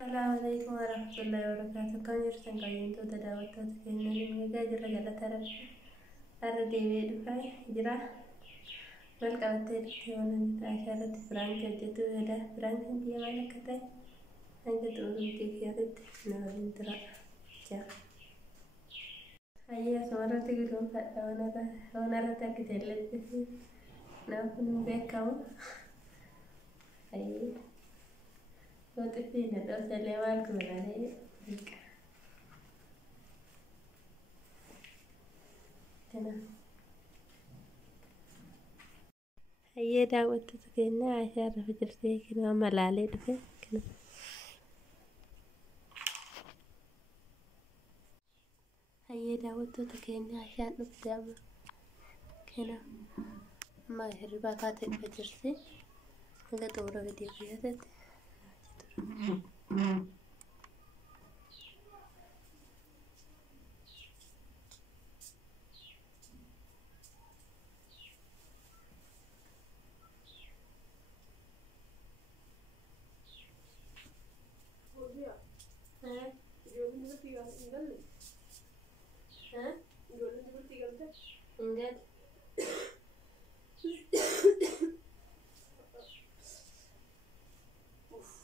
السلام عليكم ورحمة الله وبركاته. كم يرسل قاينتو تداوتات كأنني مجاجر رجالة ترى أردي بيدفعي جرا ملك أبتدي تيوانا نتعشرة فرانك جتو هدا فرانك دي مالك كتاي أنت تقول كيف يرد نورين ترى جا هيا سمرة تقولون فتا وانا رتاك تلت بسي نافن بيكاو هيا وتفينا دوسة لوالكم عليه تمام. هي دعوت تكينا عشان فجرتي كنا ملالي دفع كنا هي دعوت تكينا عشان نبدأ كنا ما هربا كاتب فجرتي هذا دورة فيديو فيها enggak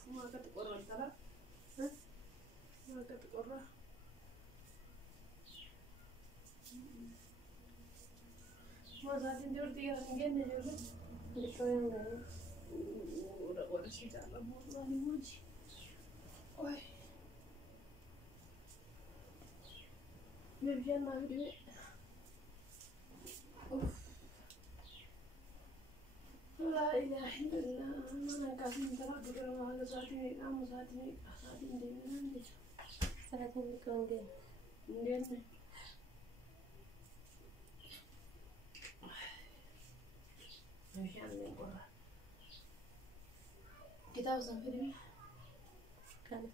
ما كتقرا ترى ما كتقرا ما زادين دور تيجي نجنن جوله itu yang enggak ولا شيء تعالى والله موجي اوي نرجع نعمل لا إله إلا الله أنا قاعدين ترى بقول ما هذا ساعتين أنا ساعتين دينا عندي ساعتين بكون دي ندينا مش عندي برا كتاب سافرني kan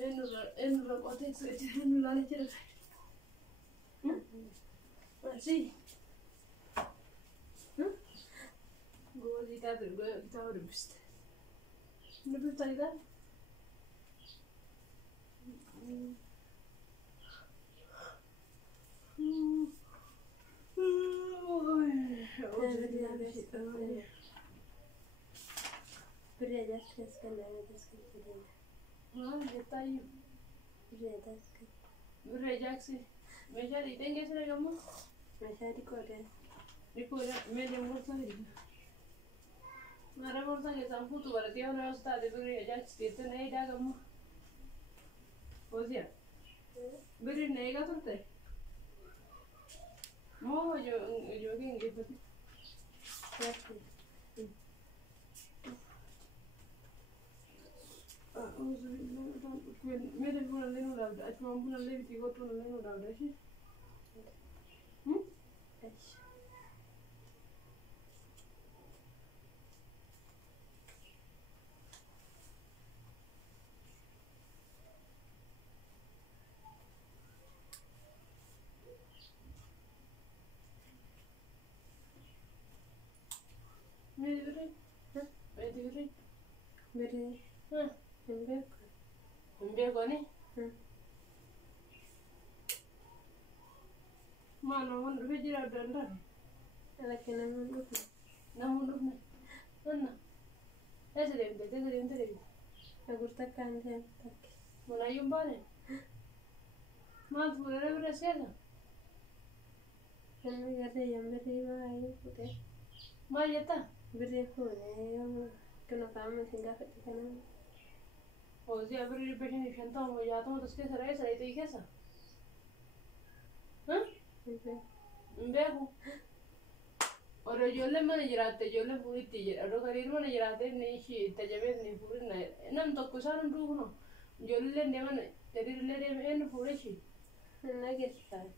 إنه رقعتك سويت إنه لا نجرب ماشي جوا كتاب ربست نبي تايدا beriajas kan beriajas kan detalhe beriajas kan rejaxi meja di tengah sana kamu masih di kode meja mursa ini mara mursa ke sampu tu berarti orang harus tahu beri rejaxi itu naik dah kamu Ozia beri naik apa tu mau jo keng gitu मेरे फोन ले नो डाल अच्छा हम फोन ले भी तो ले नो डाल दे मेरे Mbak koni? Mana mana biji ada anda? lagi namun Namun mana? Mana? Sedem. aku tekan dia tak Mana yumbane? Mana tu ada beres ya? kan ada yang beri mai putih Mana ya ta? beri pun yang kena kamu tinggal tekan Oh, dia beri beri ni shanta mau jatuh terus ke sarai itu ikasa? Hah? Mbak aku. Orang jualan mana jerat, jualan puri tijer. Orang karir mana jerat ni si tajaber ni puri na. Enam tak kusaran dulu no. Jualan dia mana? Jadi dia mana puri si. lagi sekali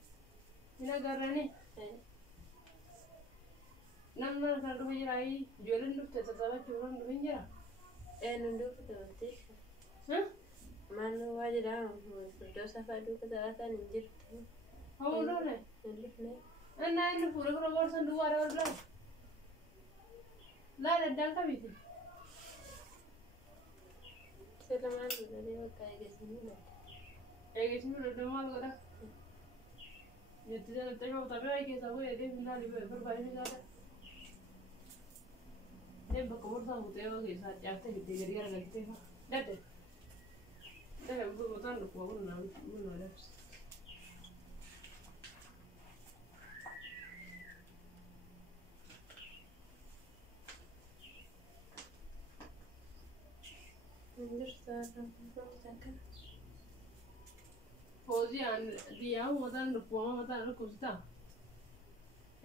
Ina garani. Nam mana kalau menjerai jualan tu tetap curang tu menjerah. nunduk betul Hah? mana wajah dah dosa padu kesalahan injil How old are they? Nunduk Ana ini pura pura borsan dua orang. La dan kami tu. lamaan dura bakka eegasanii eegasni biloota maal godha jetti jalatti shootaa bee keessaa bu'ee deebiin laalii barbaadanii gaata deem bakka murtaa fuutee yoo keessaa caaftee fittee gadi garagaltee faa dadde botaan dhukkuma bunaa dabse Fauzian dia mataan dhukkuma mataan dhukkubsita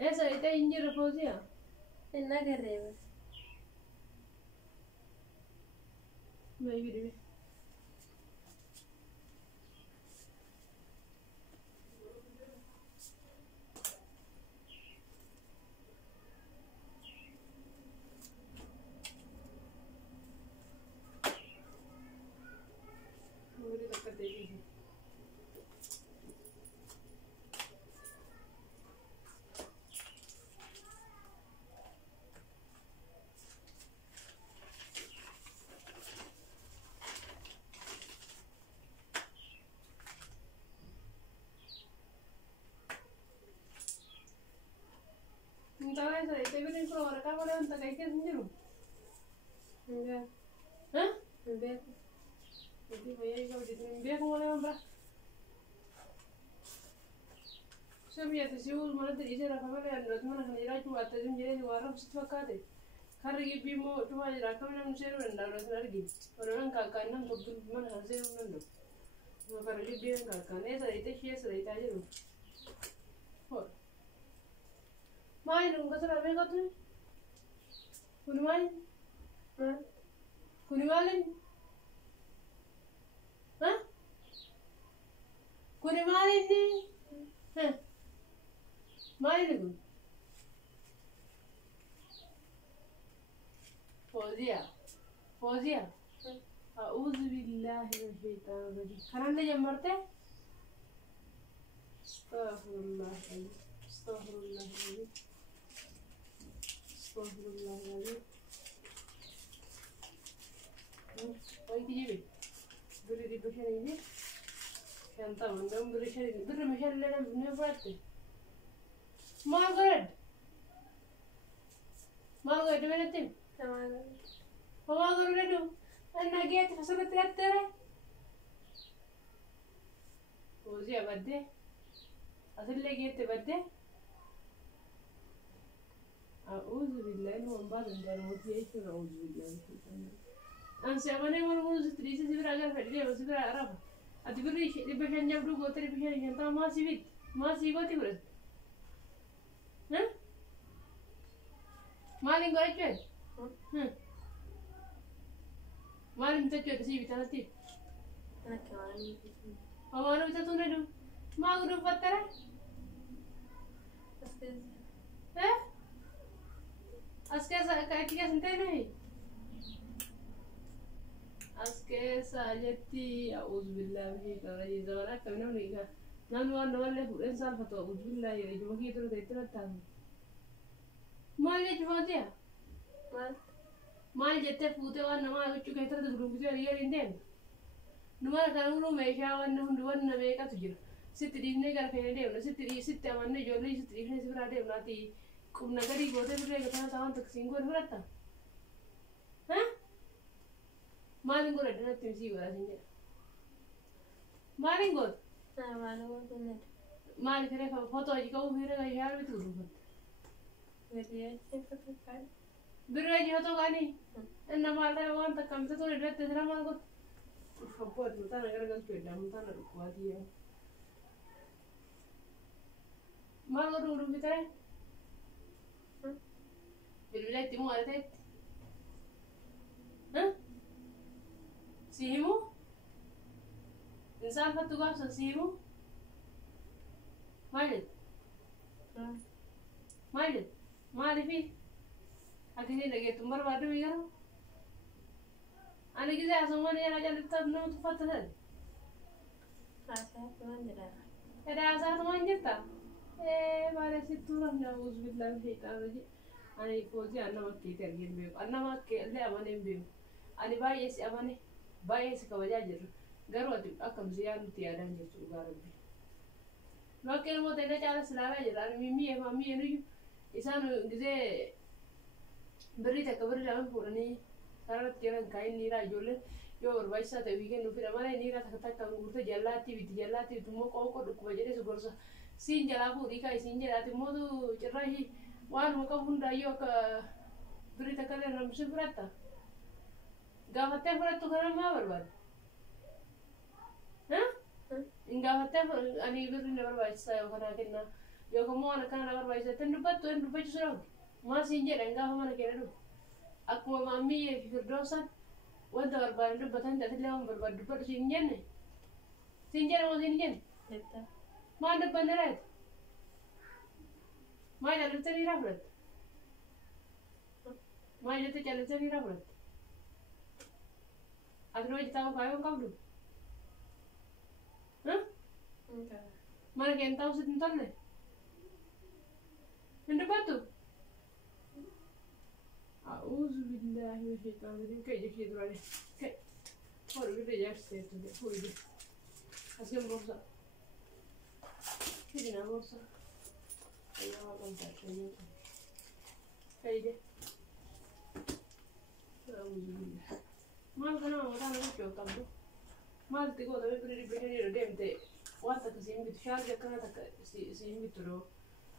eessa ite hin jirre Fauzia hin agarreeba maybe dibe Entah saya, tapi ni kalau orang kamu dah entah kayak sendiri. enggak Hah? enggak Jadi bayar kau di sini biar kau boleh apa? Saya biar tu siul mana tu isi rakam mana yang mana kan irai tu atas jam jadi dua orang situ kade. Karena ibu mau tu aja rakam yang mesti orang dah orang lagi. Orang kakak nam tu mana hasil orang tu. Maka lagi dia kakak ni saya itu siapa saya itu aja tu. Oh. Main dong, kau serap mereka tu. Kuni main? Hah? Kuni malin? Hah? Kuni malin ni? Hah? Main tu? Fauzia, Fauzia. A'udzu billahi minasyaitonir rajim. Kanan dia jemarte? Astaghfirullahaladzim. Astaghfirullahaladzim. Astaghfirullahaladzim. Wah itu je. Beri di pasar ini. Kanta mandam beri pasar ini. Beri pasar lelaki punya berarti. Margaret. Margaret mana tim? sama Margaret itu. Anak dia terasa terterai. Fauzia badde. Asal lagi itu badde. أعوذ بالله من بعض الجنود يشفر أعوذ بالله من الشيطان أنسى أمانة والموز تريس سبرا جال فديه وسبرا عرفه أتبري لبشان جابرو قطري بشان شنتا ما سيبت ما سيبتي برد ها مالين قايد ها مالين تجوا تسيبي تنتي anak kemarin أمانة بتتونة ما أقول فترة pasti ها أسكت كأكيد سنتين أسكت ساجتي أعوذ بالله من الشيطان الرجيم زمانك كمنا منيكا نانو أنا ولا هو إنسان فتوى أعوذ بالله يا رجل كي ترى تيتنا تام ما يجي فاتيا ما يجي تفوتة وانا ما أقول شو كيتر تقولون بتوع ريال إندين نما كانوا ميشا وانا هندوان نميكا تجرا ستري نيجا فين ديم ستة أمانة جولي ستري فين سبرا ديم ناتي كم نقدر يقول تبرع كتانا تاون تكسين كون برتا ها مالين قول أدنى تمشي ولا سنجر مالين قول sama lu bener مالك كده فوتو أجي كوم هيرة كيار بتقولون beri cepat kan برا جهة تو كاني إن مالها وان تكمل تقول إدرا تزرع ما قول فبوت متانا كده قال بيدا متانا ركواتي ما قول روح بتاعي بالبلاد تمو أرتيت ها سيمو إنسان فتوقع سيمو مالد مالد مالي فيه أكيد لقيت مرة بعد بيجرو أنا كذا أسمعني أنا جالس تبنو تفتح rasa cuman jelas ada asal teman kita mari situ lah na'udzu billahi min syaitanir rajim ani Fauzi anna makke tergin be anna makke le amane be ani ba yes amane baay'ee si kabajaa jirra. Garuu ati akkamsi yaadutti yaadaan jirtu dhugaa rabbi. Bakka namoota illee caalas ilaalaa jirra. Ani mimmiyee mammiyee nuyyuu isaan gisee birrii takka birrii lama fuudhanii sararratti jiran kaa'in niiraa ijoolleen yoo barbaachisaa ta'e wiikeen dhufidha malee niiraa takka takka gurgurta jallaattii bitti immoo qoonqoo dhukkuba jedhee si gorsa. Siin jalaa fuudhii kaa isiin jedhaati immoo cirraashii waanuma qabu hundaayyuu akka birrii takka illee namsi fudhatta. Gaafattee fudhattu kana maa barbaadde? In gaafattee ani birrii na barbaachisaa yookaan haa kennaa yookaan immoo waan akkana na barbaachisaa hin dubbattu hin dubbachiisu dhabu. Maa siin jedhan gaafa mana keenya dhufu. Akkuma maammii fi firdoosaan wanta barbaadan dubbatan tatillee waan barbaadu dubbadhu siin jenne. Siin jedha moo siin jenne? Maal dubbanne laata? Maal jaallatanii irraa fudhatte? Maal jettee jaallatanii irraa fudhatte? Ati hojii taa'uu kaayoo qabdu? Mana keenya taa'uu sitti hin tolle? Hin dubbattu? A'uuzu billaahi min shaytaani rajiim. Ka'e jechuu duraanii. Ka'e. Horii birrii ijaarsi ta'e horii birrii. Asii boorsaa. Fidina boorsaa. Ayyaa waan qabdaa shayyaa. Ka'e. A'uuzu billaahi. Maal kana mataa nama jechuu qabdu? Maal itti goota birrii dhibba shanii deemte waan takka siin bitu shaarri akkana takka siin bitu doo.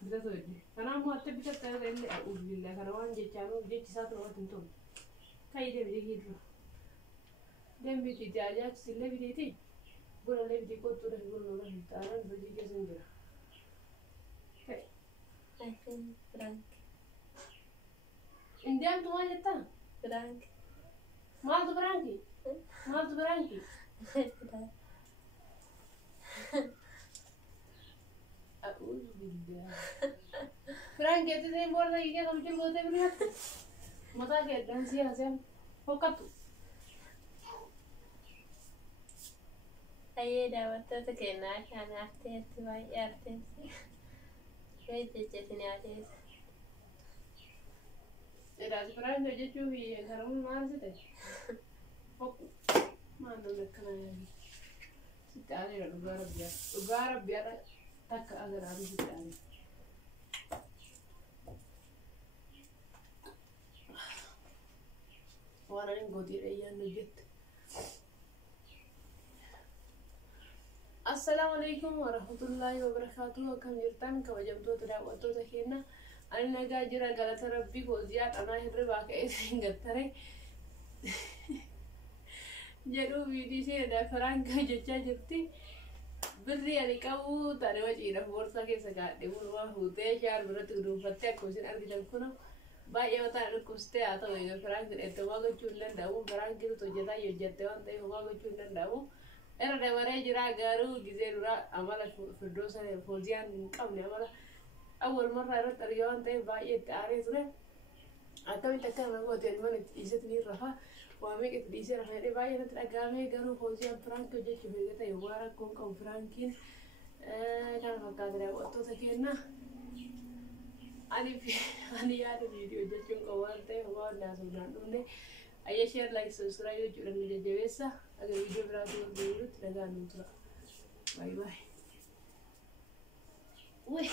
Bitatu hojii. Kanaafuu ati bitatta illee a'uuzu billaahi kana waan jechaanuu jechi isaa ta'uutu hin tolu. Ka'e deemee gidduu. Deembii itti ajaa'ibsi illee biteeti. Buna illee bitee kottuu dhafi buna loola hin taanaan hojii keessa hin jira. Ka'e. Frank. Indiyaantu maal jettaa? Frank. Maaltu Franki? Maaltu Franki? A'uuzu billaahi. Franki ati ta'e boorsaa kee keessa hojii gootee biraatti. Mataa kee addaan siyaasee fokkattu. Ayyee daawwattoota keenyaa kan arteetti baay'ee arteetti. Jecheetiin yaadeessa. Edaasi Franki hojjechuu fi karamuun maal si ta'e? Hokku. Maal lolli akkana yaadu? Sitti aaneera dhugaa rabbiyaa. Dhugaa rabbiyaa takka agaraaru sitti aaneera. Waan ani gootiidha iyyaan hojjette. Assalaamu alaikum warahmatullaahi wabarakaatuh. Akkam jirtan kabajamtoota daawwattoota keenya. Ani nagaa jira galata rabbii hojii dhanaa hirribaa ka'ee siin gattare. Jedhuu viidii seenaa Franka jechaa jirti. Birrii ani qabu taane waciidha boorsaa keessa kaa'adhe bulumaa fuutee shaar biratti guduunfattee akkuma isin argitan kun baay'ee mataan dhukkubsitee haa ta'u egaa Franki dheettee homaa gochuu hin danda'amu. Frankiitu hojjetaa hojjette waan ta'eef homaa gochuu hin danda'amu. Irra dabaree jira garuu gizee dura amala firdoosa fooziyaan hin qabne amala awwal marraa irratti argaa waan ta'eef baay'ee itti aaree ture. Akkamitti akka nama gooteen mana itti dhiisetti ni rafa. Waa meeqa itti dhiisee rafa jedhee baay'ee natti dhagahamee garuu fooziyaan Franki hojjechuuf eegata yoo rakkoon qabu Frankiin kana fakkaata daawwattoota keenya. Ani yaada viidiyoo hojjechuun qabu waan ta'eef homaa wallaa suudhaan dhumne. Ayyee share like subscribe jechuudha nu jajjabeessa. Aga viidiyoo biraatiin wal deebi'uutti nagaan nu tura. Bye bye. Uy.